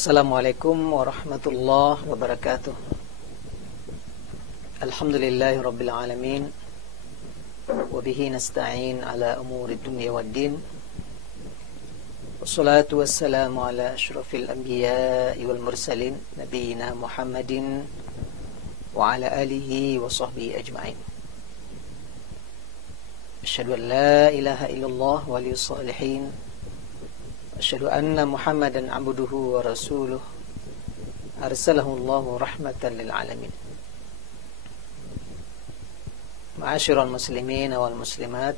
Assalamualaikum warahmatullahi wabarakatuh. Alhamdulillahi rabbil alamin. Wabihi nasta'in ala umuri dunya waddin. Wassalatu wassalamu ala ashrafil anbiya'i wal mursalin Nabiyyina Muhammadin wa ala alihi wa sahbihi ajma'in. Asyhadu an la ilaha illallah waliyus salihin. Asyhadu anna Muhammadan abduhu wa rasuluh arsalahu Allahu rahmatan lil alamin. Ma'asyiral muslimin wal muslimat,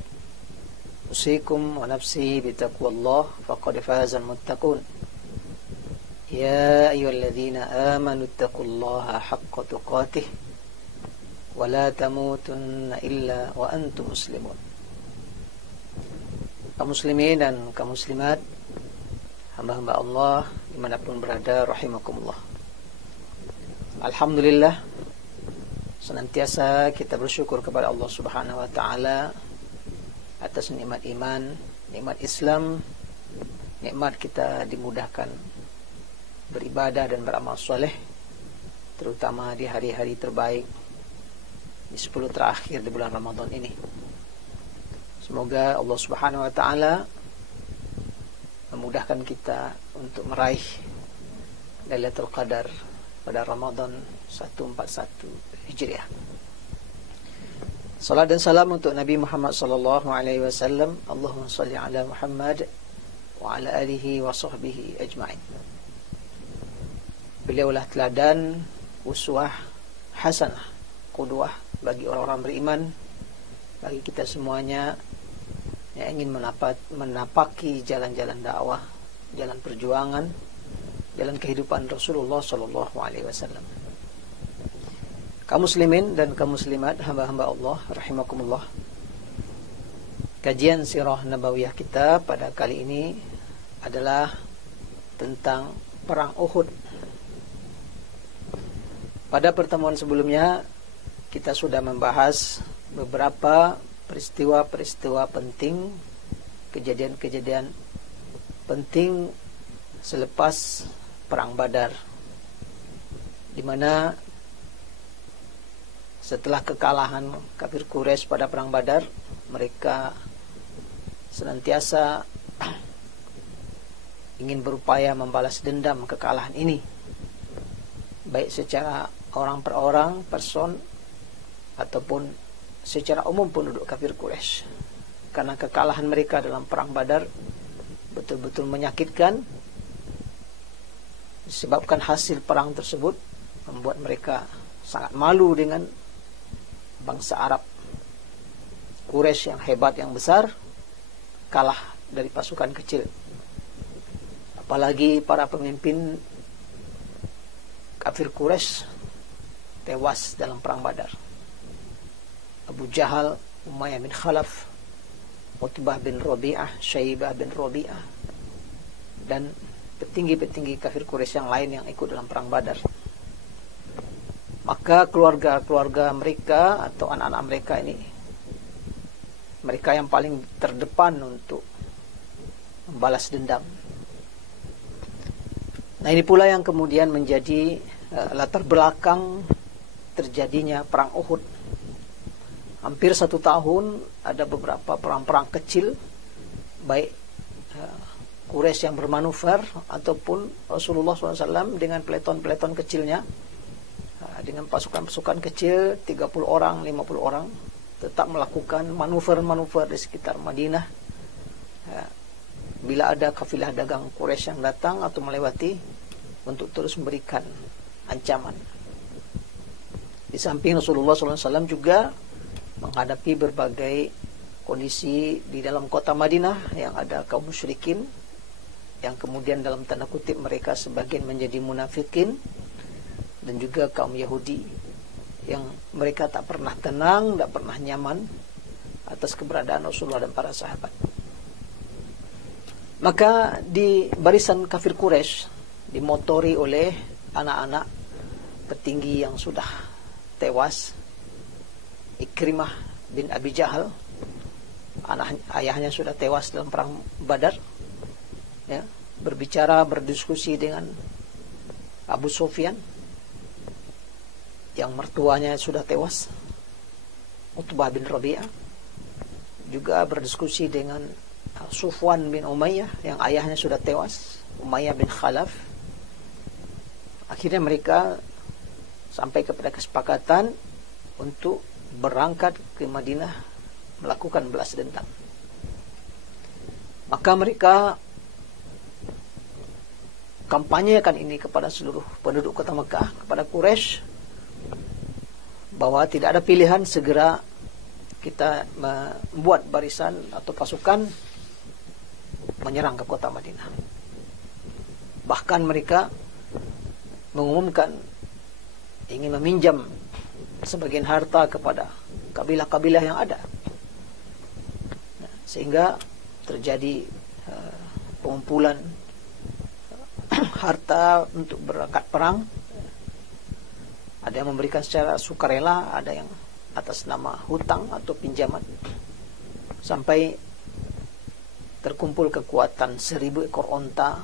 usikum wa nafsi bitaqwallah faqad fazal muttaqun. Ya ayyuhalladzina amanu taqullaha haqqa tuqatih wa la tamutunna illa wa antum muslimun. Kaum muslimin dan kaum muslimat, hamba-hamba Allah dimanapun berada, rahimakumullah. Alhamdulillah, senantiasa kita bersyukur kepada Allah Subhanahu wa ta'ala atas nikmat iman, nikmat Islam, nikmat kita dimudahkan beribadah dan beramal soleh, terutama di hari-hari terbaik, di 10 terakhir di bulan Ramadan ini. Semoga Allah Subhanahu wa ta'ala memudahkan kita untuk meraih Lailatul Qadar pada Ramadan 1441 Hijriah. Salat dan salam untuk Nabi Muhammad sallallahu alaihi wasallam. Allahumma shalli ala Muhammad wa ala alihi wa sahbihi ajma'in. Beliaulah teladan, uswah hasanah, qudwah bagi orang-orang beriman, bagi kita semuanya yang ingin menapaki jalan-jalan dakwah, jalan perjuangan, jalan kehidupan Rasulullah sallallahu alaihi wasallam. Kaum muslimin dan kaum muslimat, hamba-hamba Allah rahimakumullah. Kajian sirah nabawiyah kita pada kali ini adalah tentang perang Uhud. Pada pertemuan sebelumnya kita sudah membahas beberapa peristiwa-peristiwa penting, kejadian-kejadian penting selepas perang Badar, di mana setelah kekalahan kafir Quraisy pada perang Badar, mereka senantiasa ingin berupaya membalas dendam kekalahan ini, baik secara orang per orang, person, ataupun secara umum penduduk kafir Quraisy. Karena kekalahan mereka dalam perang Badar betul-betul menyakitkan, disebabkan hasil perang tersebut membuat mereka sangat malu dengan bangsa Arab. Quraisy yang hebat, yang besar, kalah dari pasukan kecil. Apalagi para pemimpin kafir Quraisy tewas dalam perang Badar. Abu Jahal, Umayyah bin Khalaf, Utbah bin Rabi'ah, Syaibah bin Rabi'ah, dan petinggi-petinggi kafir Quraisy yang lain yang ikut dalam perang Badar. Maka keluarga-keluarga mereka atau anak-anak mereka ini, mereka yang paling terdepan untuk membalas dendam. Nah, ini pula yang kemudian menjadi latar belakang terjadinya perang Uhud. Hampir 1 tahun ada beberapa perang-perang kecil, baik Quraisy yang bermanuver ataupun Rasulullah SAW dengan peleton-peleton kecilnya, dengan pasukan-pasukan kecil 30 orang, 50 orang, tetap melakukan manuver-manuver di sekitar Madinah. Bila ada kafilah dagang Quraisy yang datang atau melewati, untuk terus memberikan ancaman. Di samping Rasulullah SAW juga menghadapi berbagai kondisi di dalam kota Madinah yang ada kaum musyrikin, yang kemudian dalam tanda kutip mereka sebagian menjadi munafikin, dan juga kaum Yahudi yang mereka tak pernah tenang, tak pernah nyaman atas keberadaan Rasulullah dan para sahabat. Maka di barisan kafir Quraisy, dimotori oleh anak-anak petinggi yang sudah tewas, Ikrimah bin Abi Jahal, ayahnya sudah tewas dalam perang Badar, ya, berbicara, berdiskusi dengan Abu Sufyan yang mertuanya sudah tewas, Utbah bin Rabi'ah, juga berdiskusi dengan Sufwan bin Umayyah yang ayahnya sudah tewas, Umayyah bin Khalaf. Akhirnya mereka sampai kepada kesepakatan untuk berangkat ke Madinah melakukan balas dendam. Maka mereka kampanyekan ini kepada seluruh penduduk kota Mekah, kepada Quraisy, bahwa tidak ada pilihan, segera kita membuat barisan atau pasukan menyerang ke kota Madinah. Bahkan mereka mengumumkan ingin meminjam sebagian harta kepada kabilah-kabilah yang ada, sehingga terjadi pengumpulan harta untuk berangkat perang. Ada yang memberikan secara sukarela, ada yang atas nama hutang atau pinjaman, sampai terkumpul kekuatan 1000 ekor onta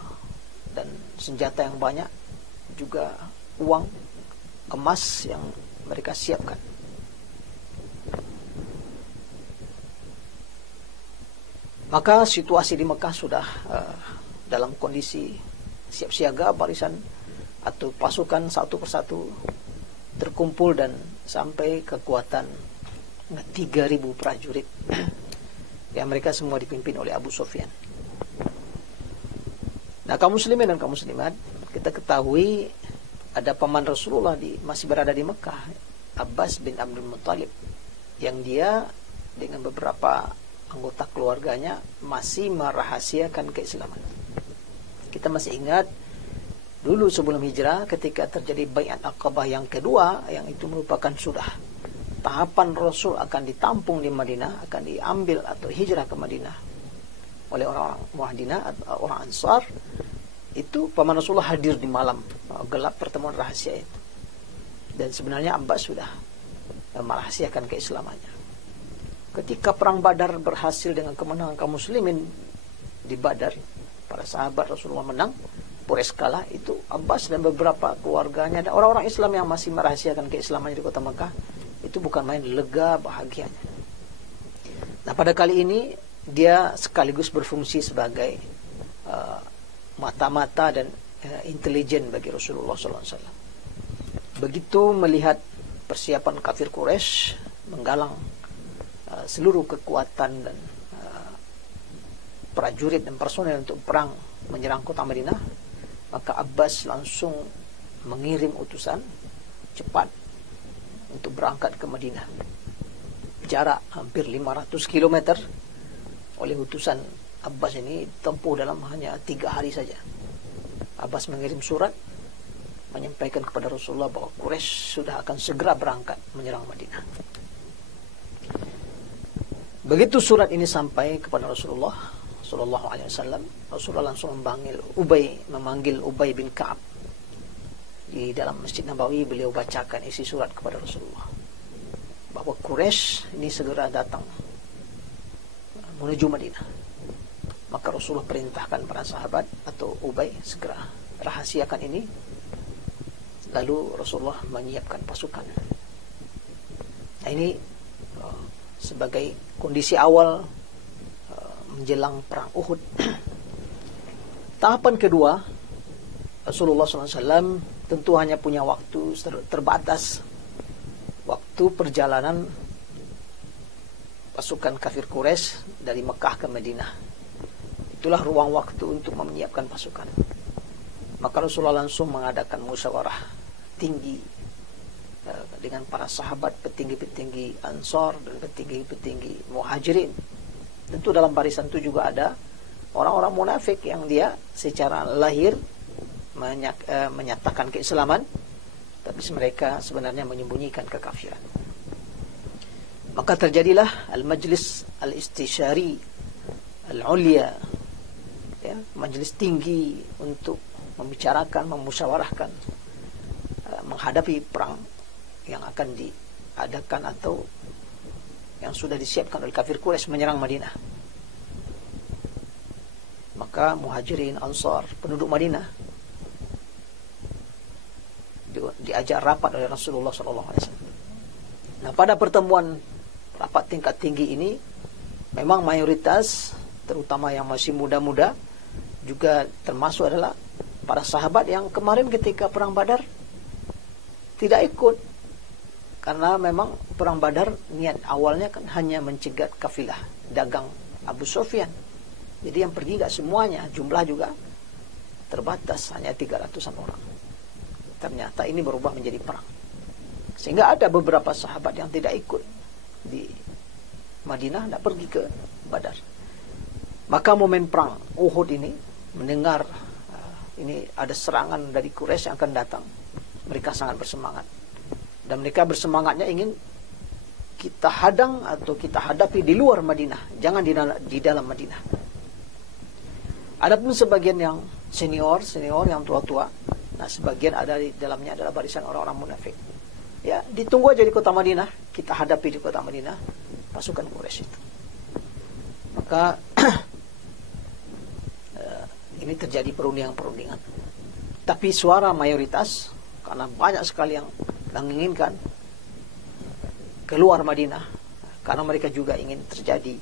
dan senjata yang banyak, juga uang, emas yang mereka siapkan. Maka situasi di Mekah sudah dalam kondisi siap siaga, barisan atau pasukan satu persatu terkumpul dan sampai kekuatan 3000 prajurit yang mereka semua dipimpin oleh Abu Sufyan. Nah, kaum muslimin dan kaum muslimat, kita ketahui ada paman Rasulullah masih berada di Mekah, Abbas bin Abdul Muttalib, yang dia dengan beberapa anggota keluarganya masih merahasiakan keislaman. Kita masih ingat dulu sebelum hijrah, ketika terjadi Bai'at Aqabah yang kedua, yang itu merupakan sudah tahapan Rasul akan ditampung di Madinah, akan diambil atau hijrah ke Madinah oleh orang-orang Muhajirah atau orang Ansar. Itu paman Rasulullah hadir di malam gelap pertemuan rahasia itu, dan sebenarnya Abbas sudah merahasiakan keislamannya. Ketika perang Badar berhasil dengan kemenangan kaum muslimin di Badar, para sahabat Rasulullah menang, Quraisy kalah, itu Abbas dan beberapa keluarganya dan orang-orang Islam yang masih merahasiakan keislamannya di kota Mekah, itu bukan main lega bahagianya. Nah, pada kali ini dia sekaligus berfungsi sebagai mata-mata dan intelijen bagi Rasulullah SAW. Begitu melihat persiapan kafir Quraisy menggalang seluruh kekuatan dan prajurit dan personel untuk perang menyerang kota Madinah, maka Abbas langsung mengirim utusan cepat untuk berangkat ke Madinah. Jarak hampir 500 km oleh utusan Abbas ini tempuh dalam hanya 3 hari saja. Abbas mengirim surat menyampaikan kepada Rasulullah bahwa Quraisy sudah akan segera berangkat menyerang Madinah. Begitu surat ini sampai kepada Rasulullah Sallallahu Alaihi Wasallam, Rasulullah langsung memanggil Ubay bin Ka'ab di dalam Masjid Nabawi. Beliau bacakan isi surat kepada Rasulullah bahwa Quraisy ini segera datang menuju Madinah. Maka Rasulullah perintahkan para sahabat atau Ubay segera rahasiakan ini. Lalu Rasulullah menyiapkan pasukan. Nah, ini sebagai kondisi awal menjelang perang Uhud. Tahapan kedua, Rasulullah SAW tentu hanya punya waktu terbatas. Waktu perjalanan pasukan kafir Quraisy dari Mekah ke Madinah, itulah ruang waktu untuk menyiapkan pasukan. Maka Rasulullah langsung mengadakan musyawarah tinggi dengan para sahabat, petinggi-petinggi Ansar dan petinggi-petinggi Muhajirin. Tentu dalam barisan itu juga ada orang-orang munafik yang dia secara lahir menyatakan keislaman, tapi mereka sebenarnya menyembunyikan kekafiran. Maka terjadilah al-majlis al-istisyari al-ulya, ya, majlis tinggi untuk membicarakan, memusyawarahkan menghadapi perang yang akan diadakan atau yang sudah disiapkan oleh kafir Quraisy menyerang Madinah. Maka Muhajirin, Ansar, penduduk Madinah diajak rapat oleh Rasulullah SAW. Nah, pada pertemuan rapat tingkat tinggi ini, memang mayoritas, terutama yang masih muda-muda, juga termasuk adalah para sahabat yang kemarin ketika perang Badar tidak ikut. Karena memang perang Badar niat awalnya kan hanya mencegat kafilah dagang Abu Sufyan. Jadi yang pergi tidak semuanya, jumlah juga terbatas, hanya 300-an orang. Ternyata ini berubah menjadi perang. Sehingga ada beberapa sahabat yang tidak ikut di Madinah, tidak pergi ke Badar. Maka momen perang Uhud ini, mendengar ini ada serangan dari Quraisy yang akan datang, mereka sangat bersemangat. Dan mereka bersemangatnya ingin kita hadang atau kita hadapi di luar Madinah, jangan di dalam Madinah. Adapun sebagian yang senior yang tua-tua, nah sebagian ada di dalamnya adalah barisan orang-orang munafik. Ya, ditunggu aja di kota Madinah, kita hadapi di kota Madinah pasukan Quraisy itu. Maka ini terjadi perundingan. Tapi suara mayoritas, karena banyak sekali yang menginginkan keluar Madinah, karena mereka juga ingin terjadi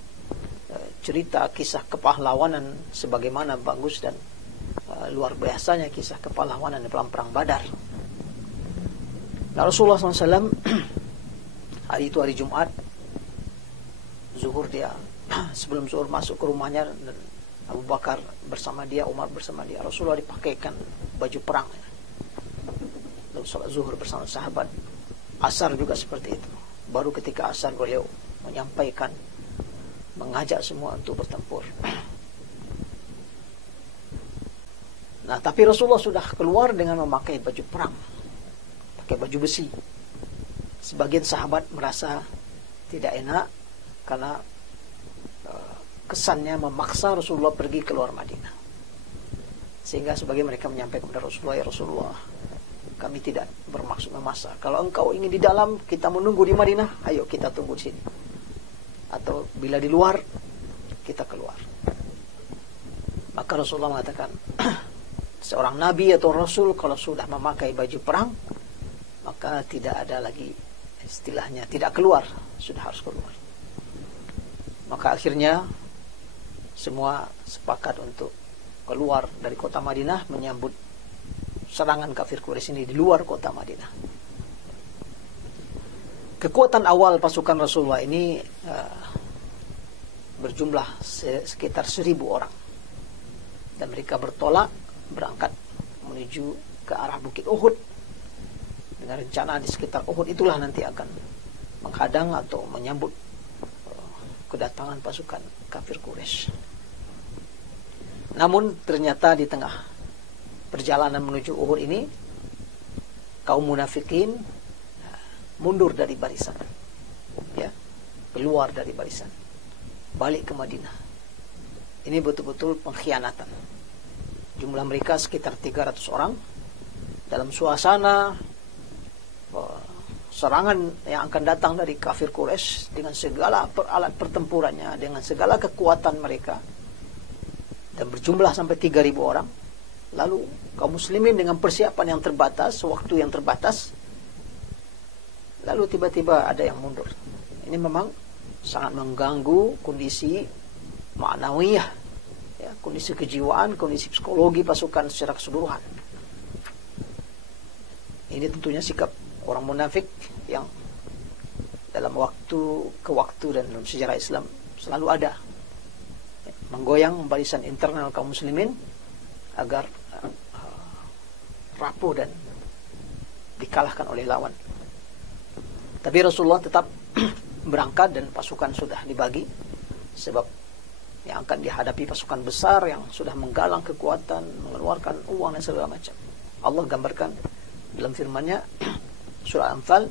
cerita kisah kepahlawanan sebagaimana bagus dan luar biasanya kisah kepahlawanan dalam perang Badar. Nah, Rasulullah SAW hari itu hari Jumat, zuhur dia, sebelum zuhur masuk ke rumahnya, dan Abu Bakar bersama dia, Umar bersama dia. Rasulullah dipakaikan baju perang, lalu sholat zuhur bersama sahabat. Asar juga seperti itu. Baru ketika asar beliau menyampaikan, mengajak semua untuk bertempur. Nah, tapi Rasulullah sudah keluar dengan memakai baju perang, pakai baju besi. Sebagian sahabat merasa tidak enak karena kesannya memaksa Rasulullah pergi keluar Madinah. Sehingga sebagian mereka menyampaikan kepada Rasulullah, ya Rasulullah, kami tidak bermaksud memaksa. Kalau engkau ingin di dalam, kita menunggu di Madinah, ayo kita tunggu di sini. Atau bila di luar, kita keluar. Maka Rasulullah mengatakan, seorang nabi atau rasul kalau sudah memakai baju perang, maka tidak ada lagi istilahnya tidak keluar, sudah harus keluar. Maka akhirnya semua sepakat untuk keluar dari kota Madinah menyambut serangan kafir Quraisy ini di luar kota Madinah. Kekuatan awal pasukan Rasulullah ini berjumlah sekitar 1.000 orang. Dan mereka berangkat menuju ke arah Bukit Uhud. Dengan rencana di sekitar Uhud itulah nanti akan menghadang atau menyambut kedatangan pasukan kafir Quraisy. Namun ternyata di tengah perjalanan menuju Uhud ini, kaum munafikin mundur dari barisan, ya, keluar dari barisan, balik ke Madinah. Ini betul-betul pengkhianatan. Jumlah mereka sekitar 300 orang dalam suasana serangan yang akan datang dari kafir Quraisy dengan segala alat pertempurannya, dengan segala kekuatan mereka, dan berjumlah sampai 3.000 orang. Lalu kaum muslimin dengan persiapan yang terbatas, waktu yang terbatas, lalu tiba-tiba ada yang mundur. Ini memang sangat mengganggu kondisi ma'nawiyah, ya, kondisi kejiwaan, kondisi psikologi pasukan secara keseluruhan. Ini tentunya sikap orang munafik yang dalam waktu ke waktu dan dalam sejarah Islam selalu ada, menggoyang barisan internal kaum muslimin agar rapuh dan dikalahkan oleh lawan. Tapi Rasulullah tetap berangkat dan pasukan sudah dibagi, sebab yang akan dihadapi pasukan besar yang sudah menggalang kekuatan, mengeluarkan uang dan segala macam. Allah gambarkan dalam firman-Nya surah Anfal,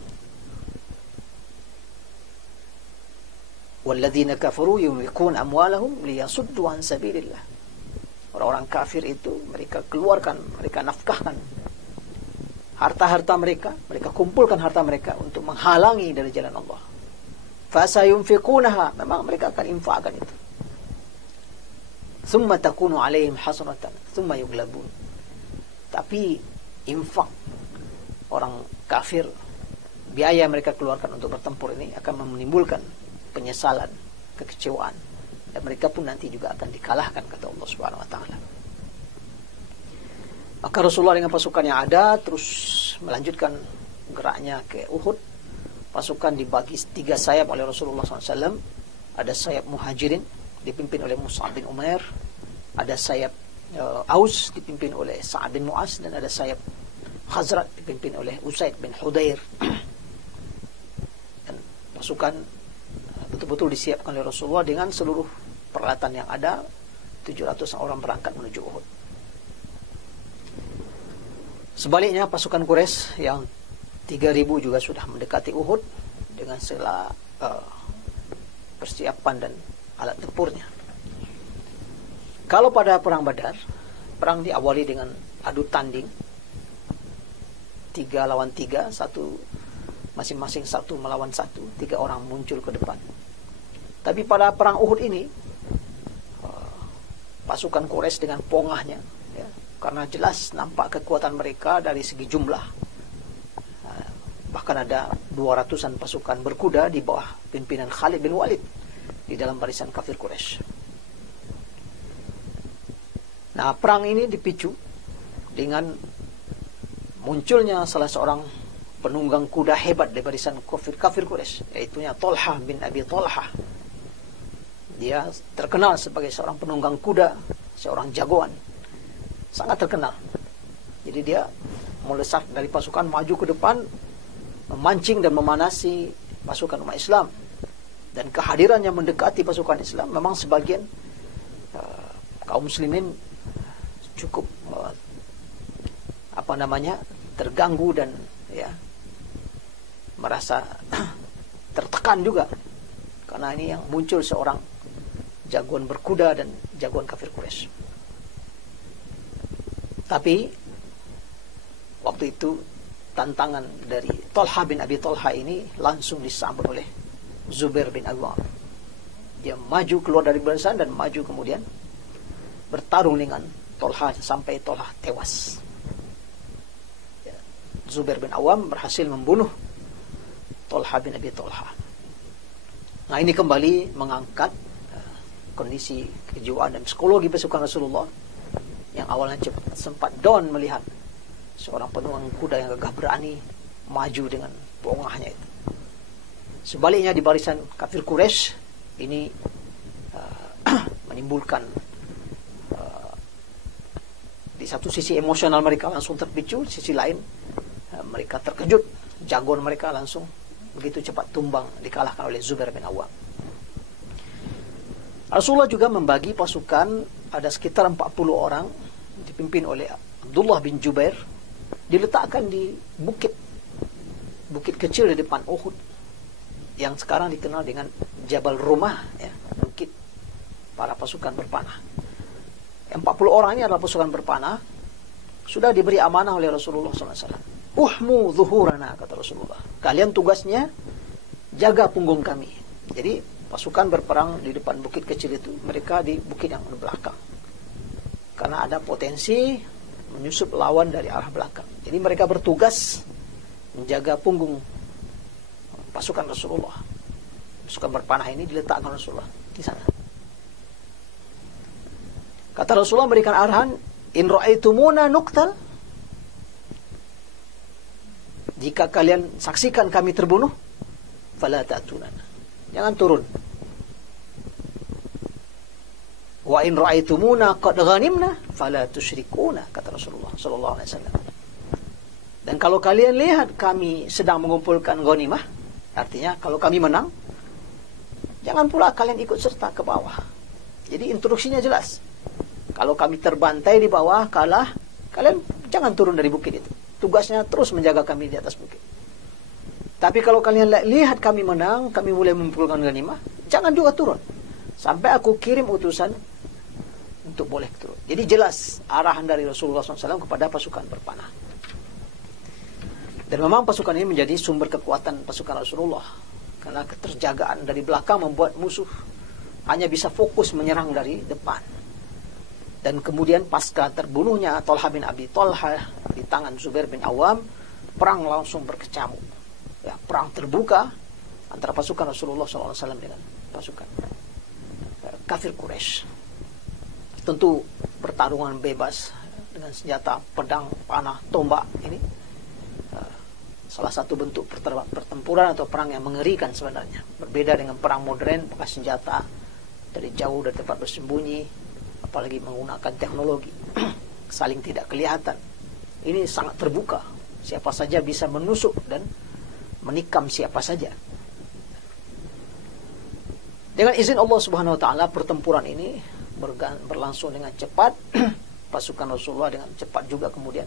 walladzina kafaru yunfiqun amwalahum liyasuddu an sabilillah. Orang-orang kafir itu mereka keluarkan, mereka nafkahkan harta-harta mereka, mereka kumpulkan harta mereka untuk menghalangi dari jalan Allah. Fasayunfiqunaha, memang mereka akan infakkan itu. Thumma takunu alaihim hasanatan, thumma yughlabun. Tapi infak orang kafir, biaya mereka keluarkan untuk bertempur ini akan menimbulkan penyesalan, kekecewaan, dan mereka pun nanti juga akan dikalahkan, kata Allah Subhanahu wa taala. Maka Rasulullah dengan pasukan yang ada terus melanjutkan geraknya ke Uhud. Pasukan dibagi 3 sayap oleh Rasulullah SAW. Ada sayap Muhajirin dipimpin oleh Mus'ab bin Umair, ada sayap Aus dipimpin oleh Sa'ad bin Mu'az, dan ada sayap Khazraj dipimpin oleh Usaid bin Hudair. Dan pasukan betul-betul disiapkan oleh Rasulullah dengan seluruh peralatan yang ada. 700 orang berangkat menuju Uhud. Sebaliknya pasukan Quraisy yang 3.000 juga sudah mendekati Uhud dengan segala persiapan dan alat tempurnya. Kalau pada perang Badar, perang diawali dengan adu tanding 3 lawan 3, masing-masing 1 melawan 1, 3 orang muncul ke depan. Tapi pada perang Uhud ini, pasukan Quraisy dengan pongahnya, ya, karena jelas nampak kekuatan mereka dari segi jumlah. Bahkan ada 200-an pasukan berkuda di bawah pimpinan Khalid bin Walid di dalam barisan kafir Quraisy. Nah, perang ini dipicu dengan munculnya salah seorang penunggang kuda hebat dari barisan kafir Quraisy, yaitu Thalhah bin Abi Thalhah. Dia terkenal sebagai seorang penunggang kuda, seorang jagoan, sangat terkenal. Jadi dia melesat dari pasukan maju ke depan, memancing dan memanasi pasukan umat Islam. Dan kehadirannya mendekati pasukan Islam, memang sebagian kaum muslimin cukup terganggu dan ya merasa tertekan juga, karena ini yang muncul seorang jagoan berkuda dan jagoan kafir Quraisy. Tapi waktu itu tantangan dari Thalhah bin Abi Thalhah ini langsung disambut oleh Zubair bin Awam. Dia maju keluar dari barisan dan maju kemudian bertarung dengan Thalhah sampai Thalhah tewas. Ya, Zubair bin Awam berhasil membunuh Thalhah bin Abi Thalhah. Nah, ini kembali mengangkat kondisi kejiwaan dan psikologi pasukan Rasulullah yang awalnya sempat down melihat seorang penunggang kuda yang gagah berani maju dengan pongahnya itu. Sebaliknya di barisan kafir Quraisy ini menimbulkan di satu sisi emosional mereka langsung terpicu, sisi lain mereka terkejut, jagoan mereka langsung begitu cepat tumbang, dikalahkan oleh Zubair bin Awam. Rasulullah juga membagi pasukan, ada sekitar 40 orang dipimpin oleh Abdullah bin Jubair, diletakkan di bukit kecil di depan Uhud yang sekarang dikenal dengan Jabal Rumah, ya, bukit para pasukan berpanah. 40 orang ini adalah pasukan berpanah, sudah diberi amanah oleh Rasulullah SAW. Uhmu zuhurana, kata Rasulullah, kalian tugasnya jaga punggung kami. Jadi pasukan berperang di depan bukit kecil itu, mereka di bukit yang di belakang, karena ada potensi menyusup lawan dari arah belakang. Jadi mereka bertugas menjaga punggung pasukan Rasulullah. Pasukan berpanah ini diletakkan Rasulullah di sana. Kata Rasulullah memberikan arahan, in ra'aitumuna nuqtal, jika kalian saksikan kami terbunuh, fala ta'tunana, jangan turun. Wa in ra'aitumuna qad ghanimna fala tusyrikuna, kata Rasulullah sallallahu alaihi wasallam. Dan kalau kalian lihat kami sedang mengumpulkan ghanimah, artinya kalau kami menang, jangan pula kalian ikut serta ke bawah. Jadi instruksinya jelas. Kalau kami terbantai di bawah, kalah, kalian jangan turun dari bukit itu. Tugasnya terus menjaga kami di atas bukit. Tapi kalau kalian lihat kami menang, kami mulai mengumpulkan ghanimah, jangan juga turun sampai aku kirim utusan untuk boleh turun. Jadi jelas arahan dari Rasulullah SAW kepada pasukan berpanah. Dan memang pasukan ini menjadi sumber kekuatan pasukan Rasulullah, karena keterjagaan dari belakang membuat musuh hanya bisa fokus menyerang dari depan. Dan kemudian pasca terbunuhnya Thalhah bin Abi Thalhah di tangan Zubair bin Awam, perang langsung berkecamuk. Ya, perang terbuka antara pasukan Rasulullah SAW dengan pasukan kafir Quraisy. Tentu pertarungan bebas dengan senjata pedang, panah, tombak ini salah satu bentuk pertempuran atau perang yang mengerikan sebenarnya. Berbeda dengan perang modern, pakai senjata dari jauh, dari tempat bersembunyi, apalagi menggunakan teknologi saling tidak kelihatan. Ini sangat terbuka, siapa saja bisa menusuk dan menikam siapa saja. Dengan izin Allah Subhanahu wa taala, pertempuran ini berlangsung dengan cepat. Pasukan Rasulullah dengan cepat juga kemudian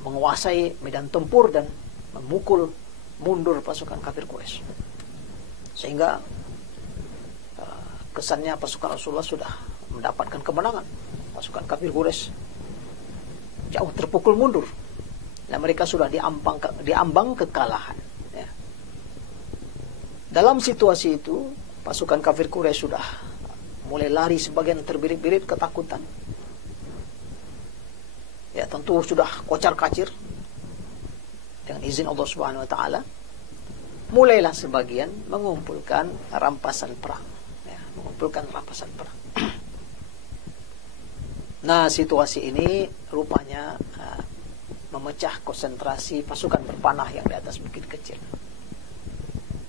menguasai medan tempur dan memukul mundur pasukan kafir Quraisy. Sehingga kesannya pasukan Rasulullah sudah mendapatkan kemenangan. Pasukan kafir Quraisy jauh terpukul mundur. Dan mereka sudah diambang kekalahan. Ya. Dalam situasi itu, pasukan kafir Quraisy sudah mulai lari, sebagian terbirit-birit ketakutan. Ya, tentu sudah kocar-kacir. Dengan izin Allah Subhanahu wa taala, mulailah sebagian mengumpulkan rampasan perang. Ya, mengumpulkan rampasan perang. Nah, situasi ini rupanya memecah konsentrasi pasukan berpanah yang di atas bukit kecil.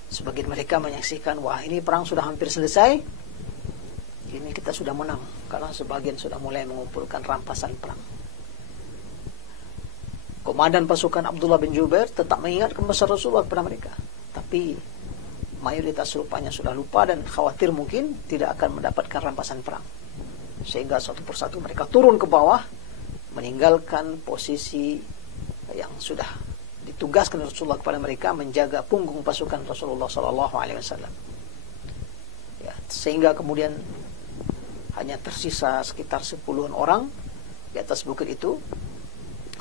Sebagian mereka menyaksikan, wah ini perang sudah hampir selesai, ini kita sudah menang, karena sebagian sudah mulai mengumpulkan rampasan perang. Komandan pasukan Abdullah bin Jubair tetap mengingatkan pesan Rasulullah kepada mereka, tapi mayoritas rupanya sudah lupa dan khawatir mungkin tidak akan mendapatkan rampasan perang. Sehingga satu persatu mereka turun ke bawah, meninggalkan posisi yang sudah ditugaskan Rasulullah kepada mereka, menjaga punggung pasukan Rasulullah SAW. Ya, sehingga kemudian hanya tersisa sekitar 10-an orang di atas bukit itu.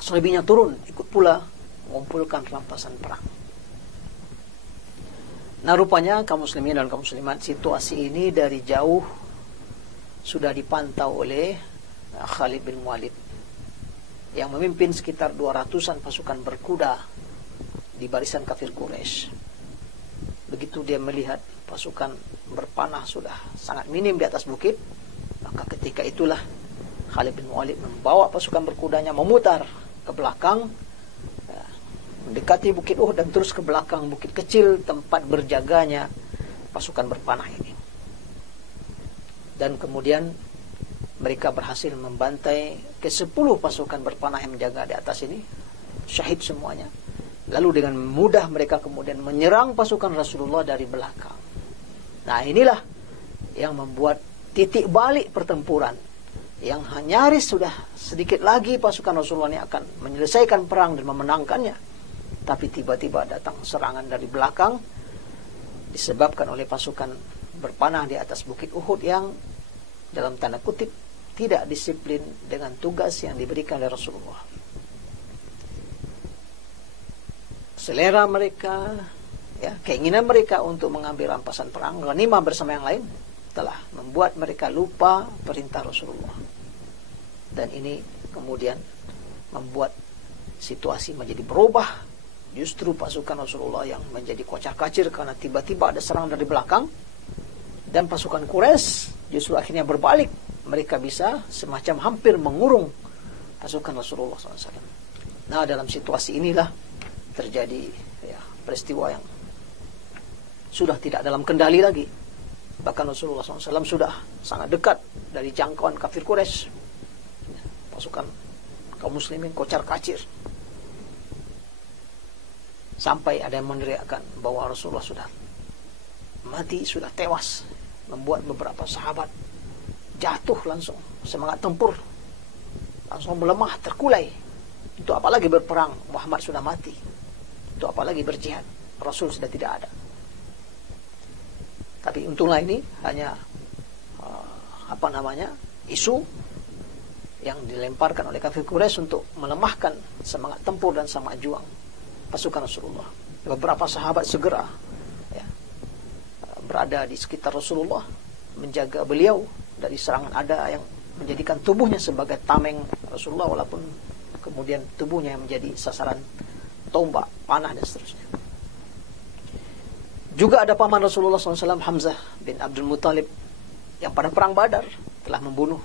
Selebihnya turun, ikut pula mengumpulkan rampasan perang. Nah, rupanya kaum muslimin dan kaum muslimat, situasi ini dari jauh sudah dipantau oleh Khalid bin Walid yang memimpin sekitar 200-an pasukan berkuda di barisan kafir Quraisy. Begitu dia melihat pasukan berpanah sudah sangat minim di atas bukit, maka ketika itulah Khalid bin Walid membawa pasukan berkudanya memutar ke belakang, mendekati bukit Uhud dan terus ke belakang bukit kecil tempat berjaganya pasukan berpanah ini. Dan kemudian mereka berhasil membantai ke-10 pasukan berpanah yang menjaga di atas ini, syahid semuanya. Lalu dengan mudah mereka kemudian menyerang pasukan Rasulullah dari belakang. Nah, inilah yang membuat titik balik pertempuran, yang nyaris sudah sedikit lagi pasukan Rasulullah ini akan menyelesaikan perang dan memenangkannya. Tapi tiba-tiba datang serangan dari belakang disebabkan oleh pasukan berpanah di atas bukit Uhud yang dalam tanda kutip tidak disiplin dengan tugas yang diberikan oleh Rasulullah. Selera mereka, ya, keinginan mereka untuk mengambil rampasan perang, ghanimah bersama yang lain, telah membuat mereka lupa perintah Rasulullah. Dan ini kemudian membuat situasi menjadi berubah. Justru pasukan Rasulullah yang menjadi kocar-kacir karena tiba-tiba ada serangan dari belakang, dan pasukan Quraisy justru akhirnya berbalik. Mereka bisa semacam hampir mengurung pasukan Rasulullah SAW. Nah, dalam situasi inilah terjadi peristiwa yang sudah tidak dalam kendali lagi. Bahkan Rasulullah SAW sudah sangat dekat dari jangkauan kafir Quraisy. Pasukan kaum muslimin kocar-kacir. Sampai ada yang meneriakkan bahwa Rasulullah sudah mati, sudah tewas. Membuat beberapa sahabat jatuh langsung, semangat tempur langsung melemah, terkulai. Itu apalagi berperang, Muhammad sudah mati. Itu apalagi berjihad, Rasul sudah tidak ada. Tapi untunglah ini hanya isu yang dilemparkan oleh kafir Quraisy untuk melemahkan semangat tempur dan semangat juang pasukan Rasulullah. Beberapa sahabat segera berada di sekitar Rasulullah, menjaga beliau dari serangan ada yang menjadikan tubuhnya sebagai tameng Rasulullah, walaupun kemudian tubuhnya yang menjadi sasaran tombak, panah, dan seterusnya. Juga ada paman Rasulullah SAW, Hamzah bin Abdul Muttalib, yang pada perang Badar telah membunuh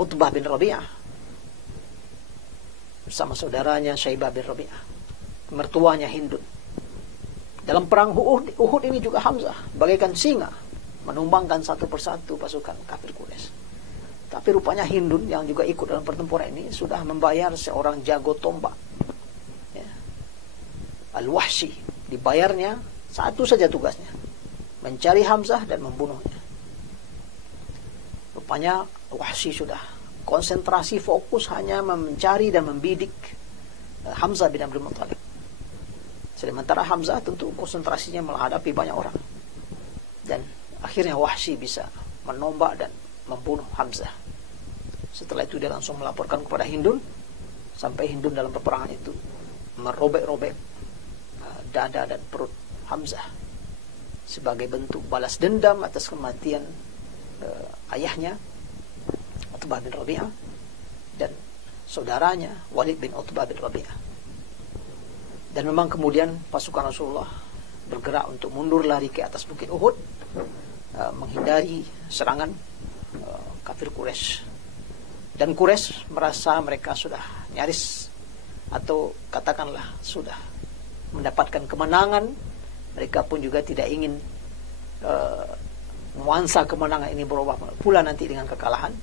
Utbah bin Rabi'ah bersama saudaranya Syaibah bin Rabi'ah, mertuanya Hindun. Dalam perang Uhud ini juga Hamzah bagaikan singa menumbangkan satu persatu pasukan kafir Quraisy. Tapi rupanya Hindun yang juga ikut dalam pertempuran ini sudah membayar seorang jago tombak, ya, Al-Wahsy. Dibayarnya satu saja tugasnya, mencari Hamzah dan membunuhnya. Rupanya Wahsy sudah konsentrasi fokus hanya mencari dan membidik Hamzah bin Abdul Muttalib. Sementara Hamzah tentu konsentrasinya menghadapi banyak orang. Dan akhirnya Wahsy bisa menombak dan membunuh Hamzah. Setelah itu dia langsung melaporkan kepada Hindun, sampai Hindun dalam peperangan itu merobek-robek dada dan perut Hamzah sebagai bentuk balas dendam atas kematian ayahnya Utbah bin Rabi'ah dan saudaranya Walid bin Utbah bin Rabi'ah. Dan memang kemudian pasukan Rasulullah bergerak untuk mundur lari ke atas bukit Uhud, menghindari serangan kafir Quraisy. Dan Quraisy merasa mereka sudah nyaris, atau katakanlah sudah mendapatkan kemenangan. Mereka pun juga tidak ingin nuansa kemenangan ini berubah pula nanti dengan kekalahan.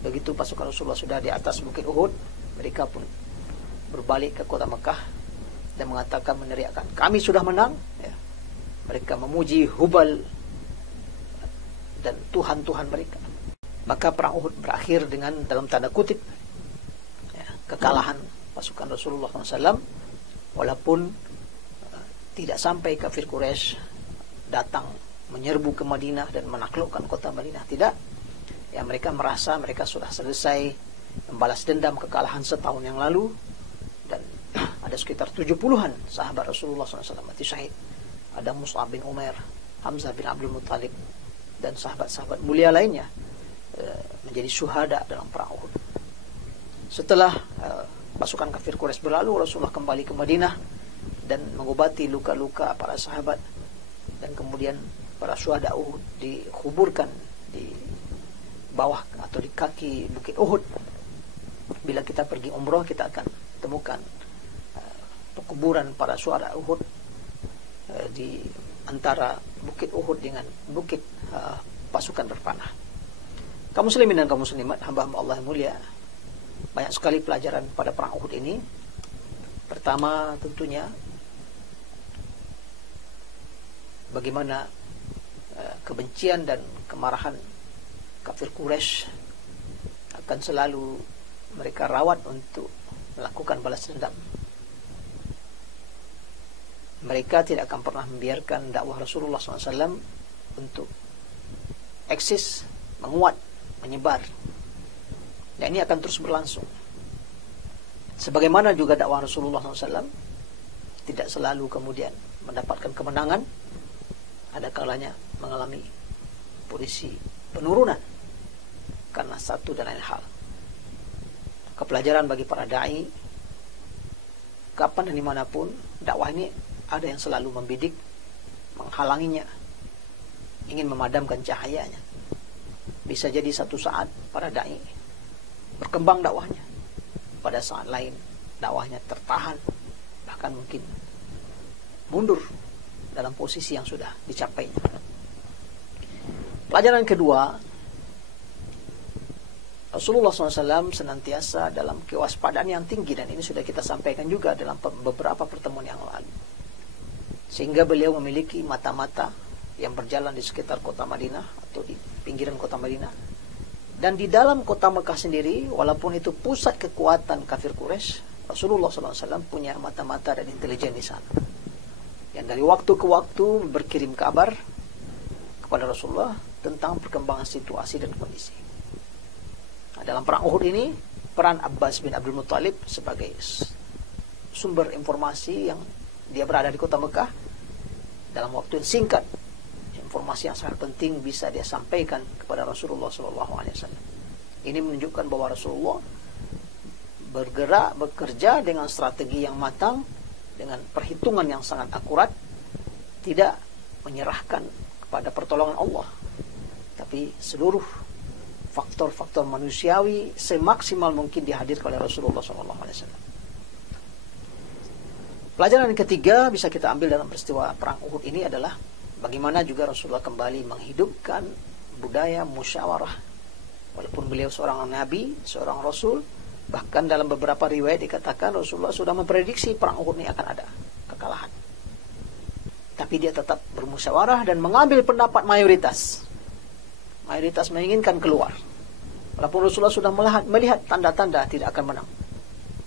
Begitu pasukan Rasulullah sudah di atas bukit Uhud, mereka pun berbalik ke kota Mekah dan mengatakan, meneriakkan, kami sudah menang, ya. Mereka memuji Hubal dan Tuhan-Tuhan mereka. Maka perang Uhud berakhir dengan, dalam tanda kutip, ya, kekalahan pasukan Rasulullah SAW, walaupun tidak sampai kafir Quraisy datang menyerbu ke Madinah dan menaklukkan kota Madinah. Tidak. Ya, mereka merasa mereka sudah selesai membalas dendam kekalahan setahun yang lalu, dan ada sekitar 70-an sahabat Rasulullah SAW mati syahid. Ada Mus'ab bin Umair, Hamzah bin Abdul Muttalib, dan sahabat-sahabat mulia lainnya menjadi syuhada dalam perang Uhud. Setelah pasukan kafir Quraisy berlalu, Rasulullah kembali ke Madinah dan mengobati luka-luka para sahabat, dan kemudian para syuhada Uhud dikuburkan di bawah atau di kaki bukit Uhud. Bila kita pergi umrah, kita akan temukan pekuburan para syuhada Uhud di antara bukit Uhud dengan bukit pasukan berpanah. Kaum muslimin dan kaum muslimat, hamba-hamba Allah yang mulia, banyak sekali pelajaran pada perang Uhud ini. Pertama, tentunya bagaimana kebencian dan kemarahan kafir Quraisy akan selalu mereka rawat untuk melakukan balas dendam. Mereka tidak akan pernah membiarkan dakwah Rasulullah SAW untuk eksis, menguat, menyebar. Dan ini akan terus berlangsung. Sebagaimana juga dakwah Rasulullah SAW tidak selalu kemudian mendapatkan kemenangan, ada kalanya mengalami posisi penurunan karena satu dan lain hal. Kepelajaran bagi para da'i, kapan dan dimanapun dakwah ini ada yang selalu membidik, menghalanginya, ingin memadamkan cahayanya. Bisa jadi satu saat para da'i berkembang dakwahnya, pada saat lain dakwahnya tertahan, bahkan mungkin mundur dalam posisi yang sudah dicapainya. Pelajaran kedua, Rasulullah SAW senantiasa dalam kewaspadaan yang tinggi, dan ini sudah kita sampaikan juga dalam beberapa pertemuan yang lalu, sehingga beliau memiliki mata-mata yang berjalan di sekitar kota Madinah atau di pinggiran kota Madinah. Dan di dalam kota Mekah sendiri, walaupun itu pusat kekuatan kafir Quraisy, Rasulullah SAW punya mata-mata dan intelijen di sana, yang dari waktu ke waktu berkirim kabar kepada Rasulullah tentang perkembangan situasi dan kondisi. Nah, dalam perang Uhud ini, peran Abbas bin Abdul Muttalib sebagai sumber informasi yang dia berada di kota Mekah, dalam waktu yang singkat, informasi yang sangat penting bisa dia sampaikan kepada Rasulullah SAW. Ini menunjukkan bahwa Rasulullah bergerak, bekerja dengan strategi yang matang, dengan perhitungan yang sangat akurat, tidak menyerahkan kepada pertolongan Allah, tapi seluruh faktor-faktor manusiawi semaksimal mungkin dihadirkan oleh Rasulullah SAW. Pelajaran yang ketiga bisa kita ambil dalam peristiwa perang Uhud ini adalah bagaimana juga Rasulullah kembali menghidupkan budaya musyawarah. Walaupun beliau seorang nabi, seorang rasul, bahkan dalam beberapa riwayat dikatakan Rasulullah sudah memprediksi perang Uhud ini akan ada kekalahan. Tapi dia tetap bermusyawarah dan mengambil pendapat mayoritas. Mayoritas menginginkan keluar. Walaupun Rasulullah sudah melihat tanda-tanda tidak akan menang.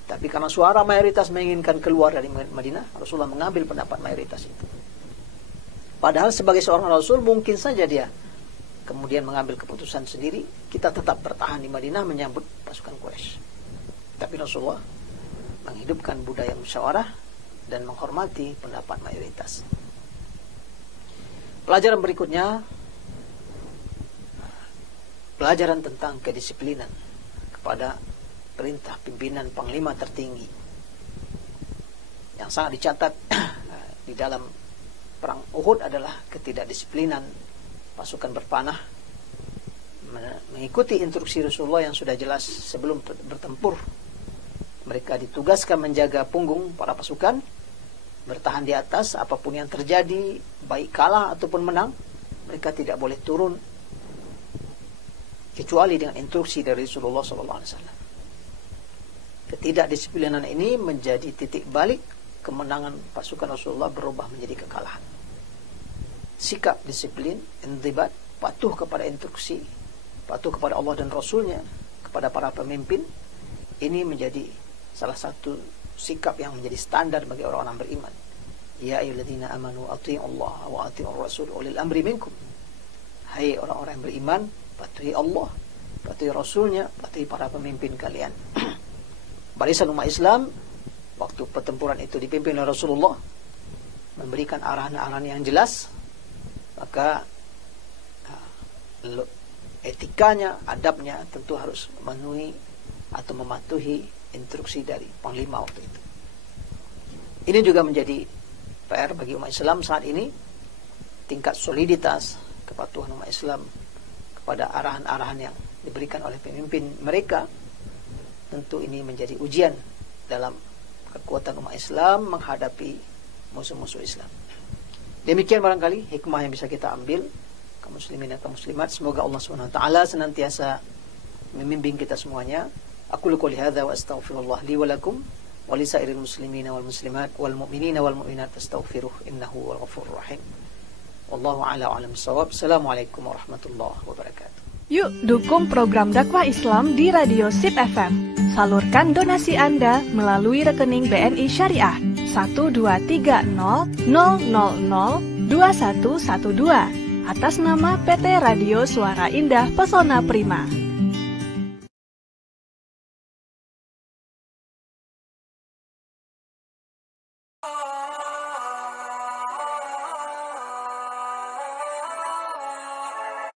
Tapi karena suara mayoritas menginginkan keluar dari Madinah, Rasulullah mengambil pendapat mayoritas itu. Padahal sebagai seorang Rasul mungkin saja dia kemudian mengambil keputusan sendiri, kita tetap bertahan di Madinah menyambut pasukan Quraisy. Tapi Rasulullah menghidupkan budaya musyawarah dan menghormati pendapat mayoritas. Pelajaran berikutnya, pelajaran tentang kedisiplinan kepada perintah pimpinan panglima tertinggi yang sangat dicatat di dalam perang Uhud adalah ketidakdisiplinan pasukan berpanah mengikuti instruksi Rasulullah yang sudah jelas sebelum bertempur. Mereka ditugaskan menjaga punggung para pasukan, bertahan di atas apapun yang terjadi, baik kalah ataupun menang. Mereka tidak boleh turun kecuali dengan instruksi dari Rasulullah SAW. Ketidakdisiplinan ini menjadi titik balik kemenangan pasukan Rasulullah berubah menjadi kekalahan. Sikap disiplin, intibat, patuh kepada instruksi, patuh kepada Allah dan Rasulnya, kepada para pemimpin, ini menjadi salah satu sikap yang menjadi standar bagi orang-orang beriman. Ya ayyuhalladzina amanu athi'u Allah wa athi'ur rasul ulil amri minkum. Hai orang-orang yang beriman, patuhi Allah, patuhi Rasulnya, patuhi para pemimpin kalian. Barisan umat Islam waktu pertempuran itu dipimpin oleh Rasulullah memberikan arahan-arahan yang jelas, maka etikanya, adabnya tentu harus memenuhi atau mematuhi instruksi dari panglima waktu itu. Ini juga menjadi PR bagi umat Islam saat ini. Tingkat soliditas kepatuhan umat Islam kepada arahan-arahan yang diberikan oleh pemimpin mereka, tentu ini menjadi ujian dalam kekuatan umat Islam menghadapi musuh-musuh Islam. Demikian barangkali hikmah yang bisa kita ambil, kaum muslimin dan kaum muslimat. Semoga Allah SWT senantiasa membimbing kita semuanya. Aku qouli hadza wa astaghfirullah li wa lakum wa li sairil muslimina wal muslimat wal mu'minina wal mu'minat astaghfiruh innahu wal ghafurur rahim. Wallahu a'la wa a'lam bissawab. Assalamualaikum warahmatullahi wabarakatuh. Yuk dukung program dakwah Islam di Radio SIP FM. Salurkan donasi Anda melalui rekening BNI Syariah 12300002112 atas nama PT Radio Suara Indah Pesona Prima.